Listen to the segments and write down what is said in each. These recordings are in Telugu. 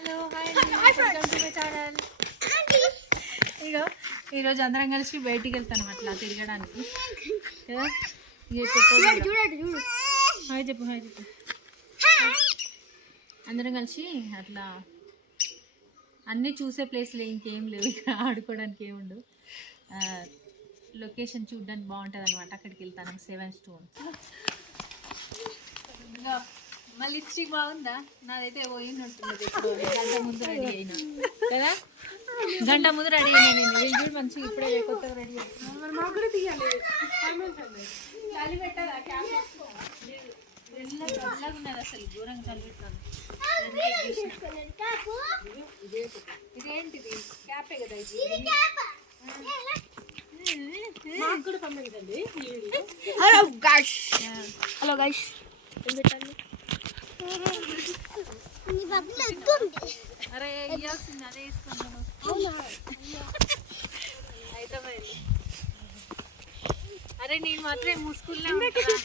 Hello hi welcome to my channel. ఇగో ఈరోజు అందరం కలిసి బయటికి వెళ్తాను అట్లా తిరగడానికి. హాయ్ చెప్పు అందరం కలిసి అట్లా అన్నీ చూసే ప్లేస్లు ఇంకేం లేవు, ఇక్కడ ఆడుకోవడానికి ఏముండు. లొకేషన్ చూడడానికి బాగుంటుంది అనమాట. అక్కడికి వెళ్తాను. 7 stones. ఇంకా మా లిప్స్టిక్ బాగుందా? నాదైతే పోయినట్టున్నది. గంట ముందు రెడీ అయినా కదా, గంట ముందు రెడీ అయినా నేను. వీళ్ళు చూడు మంచిగా ఇప్పుడే కొత్తగా రెడీ అవుతున్నాను. మాకు కూడా తీయాలి. చలి పెట్టాలా? క్యాప్ ఉన్నది అసలు దూరంగా చలి పెట్టాను. ఇదేంటిది? క్యాపే కదా ఇది. మాకు కూడా పంపించండి. హలో గైస్, అరే ఇవ్వాల్సింది అదే వేసుకున్నాను. అయితే అరే నేను మాత్రం మూసుకున్నా పెడతాను.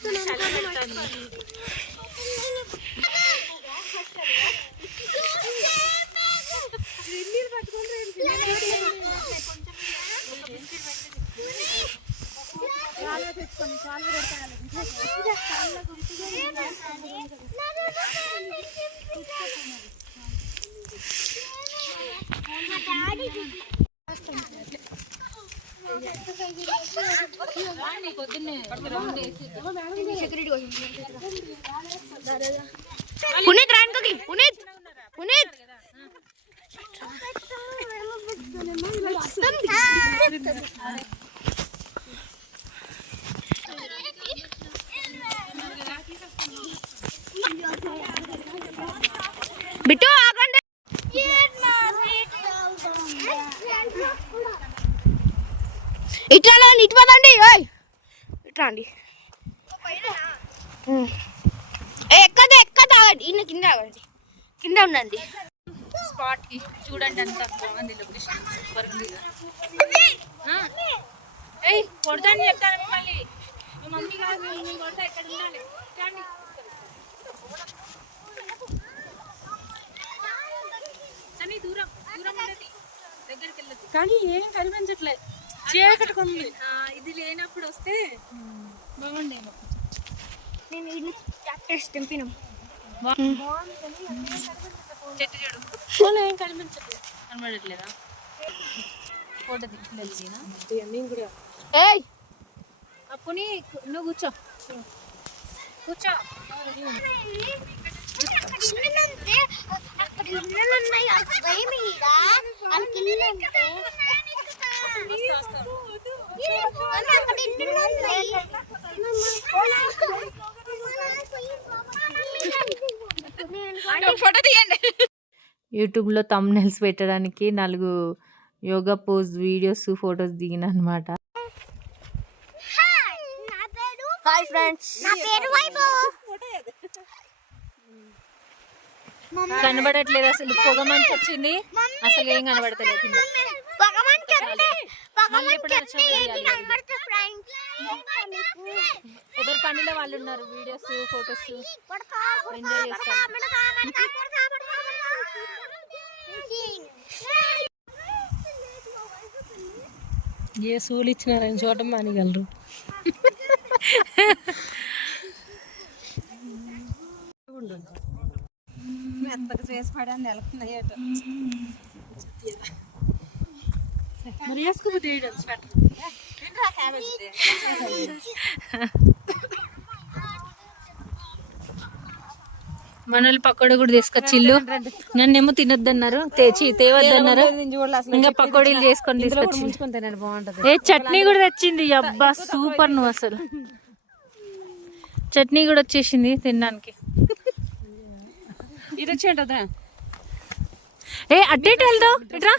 పునీత్ రాండి. పునీత్ బిట్టు ఆగండి. ఇట్లా ఇటు పదండి. ఇట్లా అండి. ఎక్కద ఇన్న కింద ఆగండి. కింద ఉండండి. స్పాట్ కి చూడండి ఎంత బాగుంది లొకేషన్. సూపర్ ఉంది. కొడతాను చెప్తాను మిమ్మల్ని. మా మమ్మీ కాదు, మీ కొడతా ఎక్కడ ఉండాలి. కానీ దూరం ఉన్నది, దగ్గరికి వెళ్ళదు. కానీ ఏం కనిపించట్లేదు, చీకటికుంది. ఇది లేనప్పుడు వస్తే బాగుండేమో. నేను ఇది క్యాక్టస్ తెంపినాం. చెట్టు చూడు, ఏం కనబడట్లేదా? ఫోటో తీసుకోలేదు. అప్పుని నువ్వు కూర్చో. యూట్యూబ్లో థంబ్నెయిల్స్ పెట్టడానికి 4 యోగా పోజ్ వీడియోస్, ఫొటోస్ దిగిన అనమాట. హాయ్ ఫ్రెండ్స్, నా పేరు వైభవ్. కనబడట్లేదు అసలు, పొగ మంచి వచ్చింది. అసలు ఏం కనబడతలేదు కింద. ఎవరి పనిలో వాళ్ళు ఉన్నారు. వీడియోస్, ఫొటోస్ ఎంజాయ్ చేస్తారు. ఏ సూలు ఇచ్చినారని చూడటం మానేయగలరు. మెత్తగా చేసి పడాన్ని వెళ్తున్నాయి. మరి వేసుకోపోతే స్వెటర్ మనల్ని పకోడీ కూడా తీసుకొచ్చిల్లు. నన్నేమో తినొద్దన్నారు, తేవద్దన్నారు. ఇంకా పకోడీలు చేసుకొని తీసుకొచ్చి బాగుంటది. చట్నీ కూడా తెచ్చింది. అబ్బా సూపర్. నువ్వు అసలు చట్నీ కూడా వచ్చేసింది తినడానికి. ఇది వచ్చి ఉంటుందా? అడ్డేట్ వెళ్దాం. ఇట్రా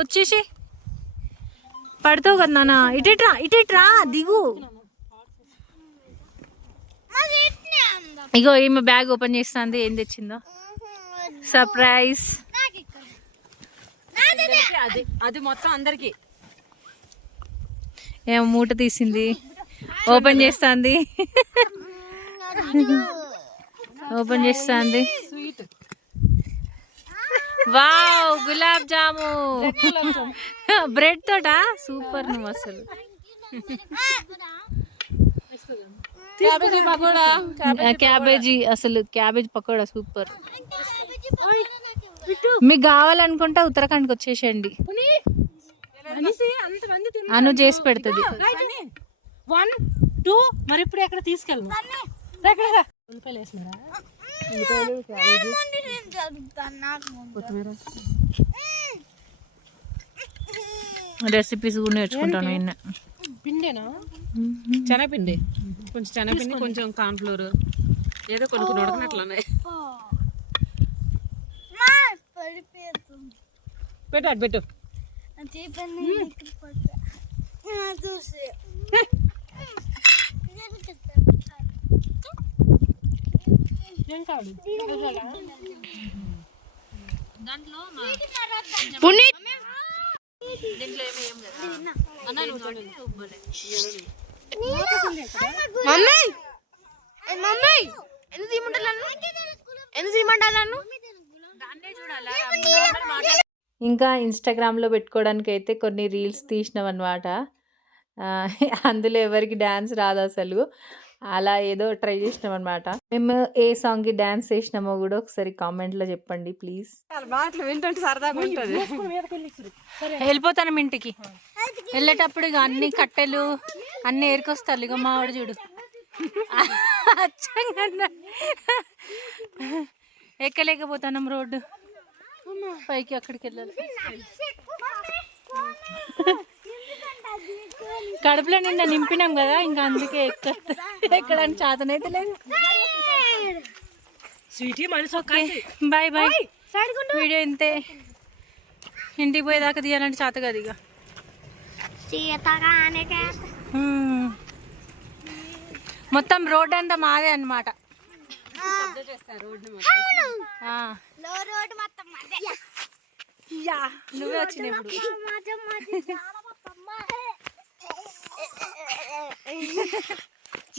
వచ్చేసి పడతావు కదా నాన్న. ఇటేట్రా దిగు. ఇగో ఈమె బ్యాగ్ ఓపెన్ చేస్తుంది. ఏం తెచ్చిందో సర్ప్రైజ్. అది మొత్తం అందరికి. ఏమో మూట తీసింది, ఓపెన్ చేస్తుంది. ఓపెన్ చేస్తుంది. వావ్ గులాబ్ జాము బ్రెడ్ తోట సూపర్ నువ్వు అసలు. క్యాబేజీ అసలు క్యాబేజీ పకోడా సూపర్. మీకు కావాలనుకుంటే ఉత్తరాఖండ్కి వచ్చేసేయండి, అను చేసి పెడుతుంది. 1 2 మరి ఇప్పుడు ఎక్కడ తీసుకెళ్ళను ఉల్లిపాయలు వేసినారా? రెసిపీస్ కూడా నేర్చుకుంటాను నేను. పిండేనా? శనగపిండి, కొంచెం శనగపిండి, కొంచెం కార్న్ఫ్లోర్, ఏదో కొన్ని కొన్ని ఉడకనట్లున్నాయి. పెట్టు అటు పెట్టు. ఏం కావాలి? ఇంకా ఇన్స్టాగ్రామ్లో పెట్టుకోవడానికి అయితే కొన్ని రీల్స్ తీసినాం అనమాట. అందులో ఎవరికి డ్యాన్స్ రాదు అసలు, అలా ఏదో ట్రై చేసినాం అనమాట. మేము ఏ సాంగ్కి డ్యాన్స్ చేసినామో కూడా ఒకసారి కామెంట్లో చెప్పండి ప్లీజ్. వెళ్ళిపోతాను ఇంటికి. వెళ్ళేటప్పుడు ఇక అన్ని కట్టెలు అన్ని ఏరుకొస్తారు. ఇక మావాడు చూడు ఎక్కలేకపోతున్నాం రోడ్డు పైకి, అక్కడికి వెళ్ళాలి. కడుపులో నిన్న నింపినాం కదా, ఇంకా అందుకే ఎక్కడానికి చేతనైతే లేదు. Bye bye. వీడియో ఇంతే, ఇంటికి పోయేదాకా తీయాలంటే చేత కదా ఇక. మొత్తం రోడ్ అంతా మాదే అన్నమాట. నువ్వే వచ్చినాయి ఇప్పుడు.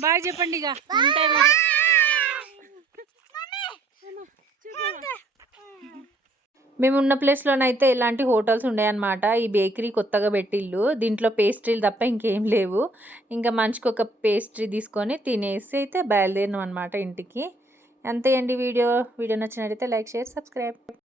బాయ్ చెప్పండి ఇక. మేము ఉన్న ప్లేస్లోనైతే ఇలాంటి హోటల్స్ ఉన్నాయన్నమాట. ఈ బేకరీ కొత్తగా పెట్టిల్లు, దీంట్లో పేస్ట్రీలు తప్ప ఇంకేం లేవు. ఇంకా మనిషికి ఒక పేస్ట్రీ తీసుకొని తినేసి అయితే బయలుదేరినాం అనమాట ఇంటికి. అంతే అండి వీడియో నచ్చినట్లయితే లైక్, షేర్, సబ్స్క్రైబ్.